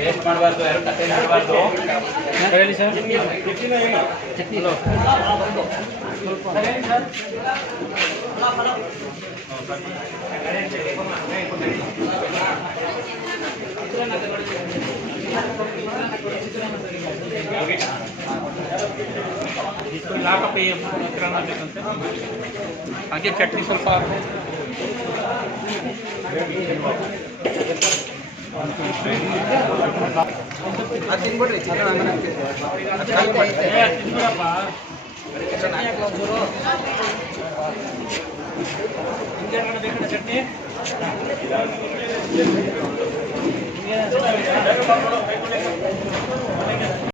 Waste ಮಾಡಬಾರ್ದು, ಯಾರು ಕತೆ ಮಾಡಬಾರ್ದು. ಹೇಳಿ ಸರ್. ಚಟ್ನಿ ಹಾಗೆ ಚಟ್ನಿ ಸ್ವಲ್ಪ ತಿನ್ಬಿಡ್ರಿ ಚಟ್ನಿ